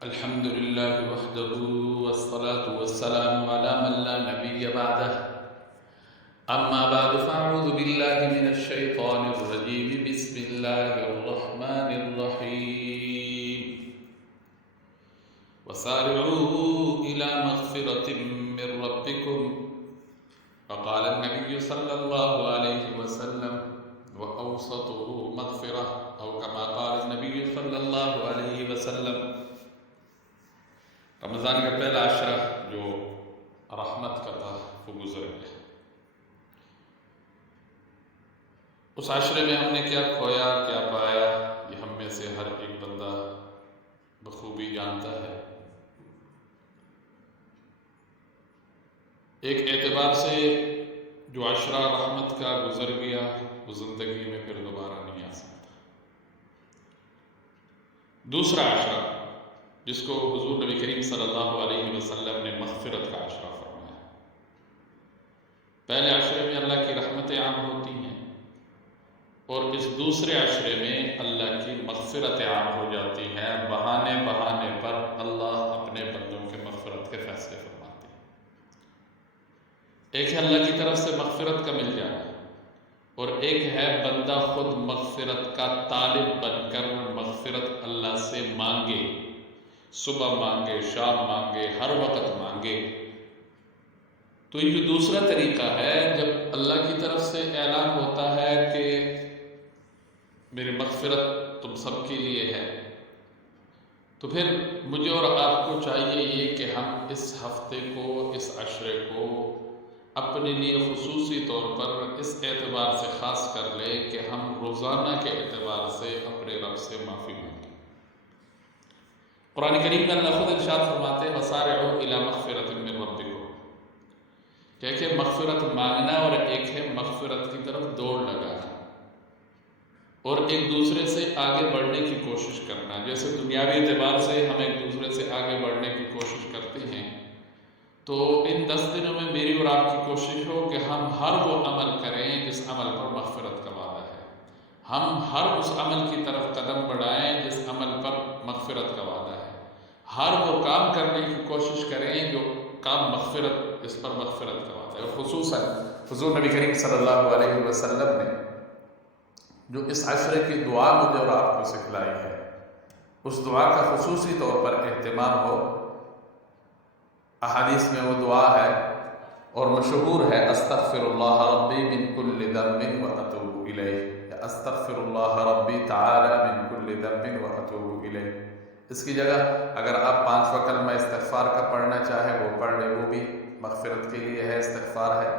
الحمد لله وحده والصلاة والسلام على من لا نبي بعده أما بعد فأعوذ بالله من الشيطان الرجيم بسم الله الرحمن الرحيم وسارعوا إلى مغفرة من ربكم وقال النبي صلى الله عليه وسلم وأوسطه مغفرة أو كما قال النبي صلى الله عليه وسلم. رمضان کا پہلا عشرہ جو رحمت کا تھا وہ گزر گیا. اس عشرے میں ہم نے کیا کھویا کیا پایا یہ ہم میں سے ہر ایک بندہ بخوبی جانتا ہے. ایک اعتبار سے جو عشرہ رحمت کا گزر گیا وہ زندگی میں پھر دوبارہ نہیں آ سکتا. دوسرا عشرہ جس کو حضور نبی کریم صلی اللہ علیہ وسلم نے مغفرت کا عشرہ فرمایا. پہلے عشرے میں اللہ کی رحمتیں عام ہوتی ہیں اور اس دوسرے عشرے میں اللہ کی مغفرت عام ہو جاتی ہیں. بہانے بہانے پر اللہ اپنے بندوں کے مغفرت کے فیصلے فرماتے ہیں. ایک ہے اللہ کی طرف سے مغفرت کا مل جانا اور ایک ہے بندہ خود مغفرت کا طالب بن کر مغفرت اللہ سے مانگے. صبح مانگے، شام مانگے، ہر وقت مانگے. تو یہ جو دوسرا طریقہ ہے جب اللہ کی طرف سے اعلان ہوتا ہے کہ میری مغفرت تم سب کے لیے ہے، تو پھر مجھے اور آپ کو چاہیے یہ کہ ہم اس ہفتے کو، اس عشرے کو اپنے لیے خصوصی طور پر اس اعتبار سے خاص کر لیں کہ ہم روزانہ کے اعتبار سے اپنے رب سے معافی مانگیں. قرآن کریم میں اللہ خود ارشاد فرماتے ہیں وَسَارِعُوا إِلَى مَغْفِرَةٍ مِّن رَبِّكُمْ، کہ ایک ہے مغفرت مانگنا اور ایک ہے مغفرت کی طرف دوڑ لگانا اور ایک دوسرے سے آگے بڑھنے کی کوشش کرنا. جیسے دنیاوی اعتبار سے ہم ایک دوسرے سے آگے بڑھنے کی کوشش کرتے ہیں، تو ان 10 دنوں میں میری اور آپ کی کوشش ہو کہ ہم ہر وہ عمل کریں جس عمل پر مغفرت کا وعدہ ہے. ہم ہر اس عمل کی طرف قدم بڑھائیں جس عمل پر مغفرت کا وعدہ ہے. ہر وہ کام کرنے کی کوشش کریں جو کام مغفرت، اس پر مغفرت کا وعدہ ہے. خصوصاً حضور نبی کریم صلی اللہ علیہ وسلم نے جو اس عشرے کی دعا مجھے اور آپ کو سکھلائی ہے، اس دعا کا خصوصی طور پر اہتمام ہو. احادیث میں وہ دعا ہے اور مشہور ہے استغفر اللہ ربی من کل ذنب واتوب الیہ، یا استغفر اللہ ربی تعالی من کل ذنب واتوب الیہ. اس کی جگہ اگر آپ 5 وقت کلمہ استغفار کا پڑھنا چاہیں وہ پڑھ لیں، وہ بھی مغفرت کے لیے ہے، استغفار ہے.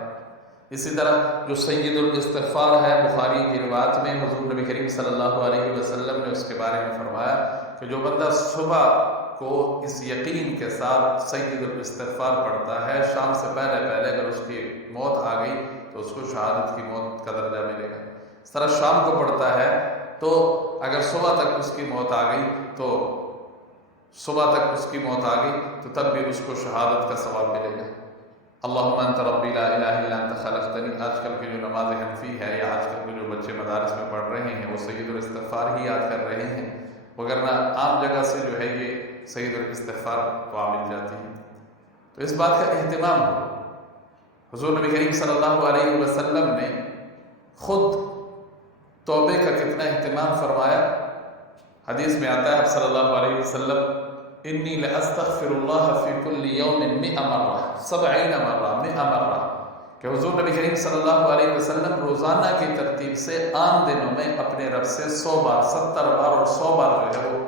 اسی طرح جو سید الاستغفار ہے بخاری کی روایت میں حضور نبی کریم صلی اللہ علیہ وسلم نے اس کے بارے میں فرمایا کہ جو بندہ صبح کو اس یقین کے ساتھ سید الاستغفار پڑھتا ہے، شام سے پہلے اگر اس کی موت آ گئی تو اس کو شہادت کی موت کا درجہ ملے گا. اس طرح شام کو پڑھتا ہے تو اگر صبح تک اس کی موت آ گئی تو صبح تک اس کی موت آ گئی تو تب بھی اس کو شہادت کا ثواب ملے گا. اللہم انت ربی لا الہ الا انت خلقتنی. آج کل کی جو نماز حنفی ہے یا آج کل کے جو بچے مدارس میں پڑھ رہے ہیں وہ سید الاستغفار ہی یاد کر رہے ہیں، وگرنہ عام جگہ سے جو ہے یہ سید الاستغفار دعا مل جاتی ہے. تو اس بات کا اہتمام ہو. حضور نبی کریم صلی اللہ علیہ وسلم نے خود توبے کا کتنا اہتمام فرمایا. حدیث میں آتا ہے صلی اللہ علیہ وسلم انی لاستغفر اللہ فی کل یوم 100 مرہ 70 مرہ 100 مرہ، کہ حضور نبی کریم صلی اللہ علیہ وسلم روزانہ کی ترتیب سے عام دنوں میں اپنے رب سے 100 بار 70 بار اور 100 بار جو ہے وہ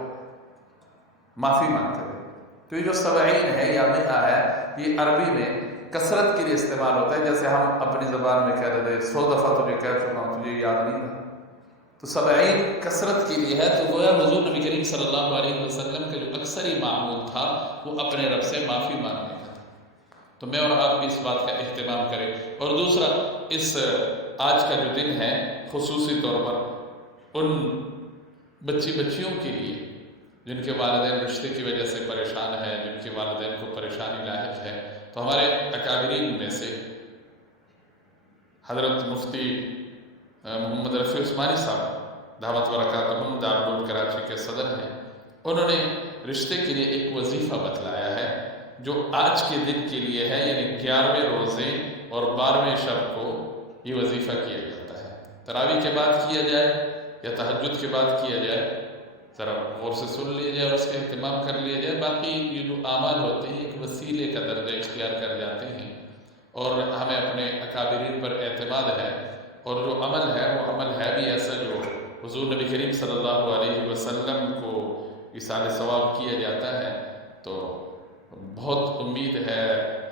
معافی مانگتے ہیں. تو یہ جو 70 ہے یا 100 ہے یہ عربی میں کثرت کے لیے استعمال ہوتا ہے. جیسے ہم اپنی زبان میں کہہ رہے تھے 100 دفعہ تجھے کہہ چکا ہوں تجھے یاد نہیں ہے، تو 70 کثرت کے لیے ہے. تو گویا حضور نبی کریم صلی اللہ علیہ وسلم کا جو اکثری معمول تھا وہ اپنے رب سے معافی مانگنے کا تھا. تو میں اور آپ بھی اس بات کا اہتمام کریں. اور دوسرا، اس آج کا جو دن ہے خصوصی طور پر ان بچیوں کے لیے جن کے والدین رشتے کی وجہ سے پریشان ہیں، جن کے والدین کو پریشانی لاحق ہے، تو ہمارے اکابرین میں سے حضرت مفتی محمد رفیع عثمانی صاحب دعوت برکاتہم دارالعلوم کراچی کے صدر ہیں، انہوں نے رشتے کے لیے ایک وظیفہ بتلایا ہے جو آج کے دن کے لیے ہے، یعنی 11ویں روزے اور 12ویں شب کو یہ وظیفہ کیا جاتا ہے۔ تراویح کے بعد کیا جائے یا تہجد کے بعد کیا جائے، ذرا غور سے سن لیا جائے اور اس کا اہتمام کر لیا جائے۔ باقی یہ جو اعمال ہوتے ہیں ایک وسیلے کا درجہ اختیار کر جاتے ہیں، اور ہمیں اپنے اکابرین پر اعتماد ہے، اور جو عمل ہے وہ عمل ہے بھی ایسا جو حضور نبی کریم صلی اللہ علیہ وسلم کو ایصال ثواب کیا جاتا ہے۔ تو بہت امید ہے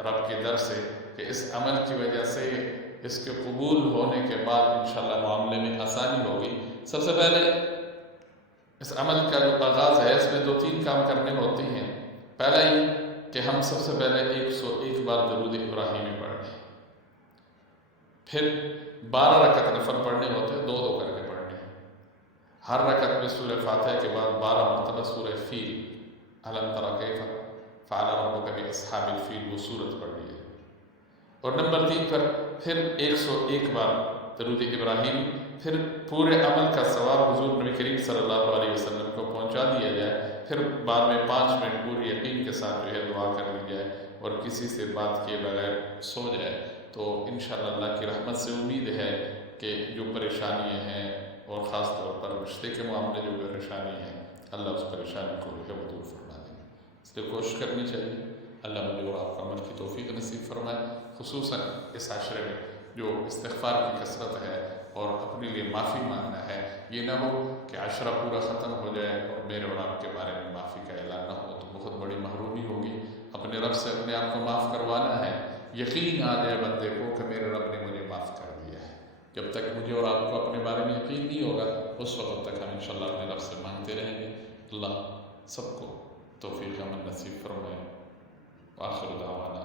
رب کے در سے کہ اس عمل کی وجہ سے اس کے قبول ہونے کے بعد انشاءاللہ معاملے میں آسانی ہوگی۔ سب سے پہلے اس عمل کا جو آغاز ہے اس میں 2-3 کام کرنے ہوتے ہیں۔ پہلا یہ کہ ہم سب سے پہلے 101 بار درود ابراہیمی پڑھیں، پھر 12 رکعت نفل پڑھنے ہوتے ہیں، 2 کر کے پڑھنے ہیں۔ ہر رکعت میں سورہ فاتحہ کے بعد 12 مرتبہ سورہ فیل، الم تری کیف فعل ربک باصحاب الفیل، وہ سورت پڑھنی ہے۔ اور نمبر 3 پر پھر 101 بار درود ابراہیم، پھر پورے عمل کا ثواب حضور نبی کریم صلی اللہ علیہ وسلم کو پہنچا دیا جائے۔ پھر بعد میں 5 منٹ پوری یقین کے ساتھ جو ہے دعا کر لی جائے اور کسی سے بات کیے بغیر سو جائے، تو انشاءاللہ اللہ کی رحمت سے امید ہے کہ جو پریشانیاں ہیں اور خاص طور پر رشتے کے معاملے جو پریشانی ہے، اللہ اس پریشانی کو جو ہے وہ دور فرما دیں۔ اس لیے کوشش کرنی چاہیے، اللہ مجھے اور آپ کو عمل کی توفیق نصیب فرمائے، خصوصاً اس عشرے میں جو استغفار کی کثرت ہے اور اپنے لیے معافی مانگنا ہے۔ یہ نہ ہو کہ عشرہ پورا ختم ہو جائے اور میرے اور آپ کے بارے میں معافی کا اعلان نہ ہو، تو بہت بڑی محرومی ہوگی۔ اپنے رب سے اپنے آپ کو معاف کروانا ہے، یقین آ جائے بندے کو کہ میرے رب نے مجھے معاف کر دیا ہے۔ جب تک مجھے اور آپ کو اپنے بارے میں یقین نہیں ہوگا، اس وقت تک ہم انشاءاللہ اپنے رب سے مانگتے رہیں گے۔ اللہ سب کو توفیق عمل نصیب فرمائے۔ وآخر دعوانا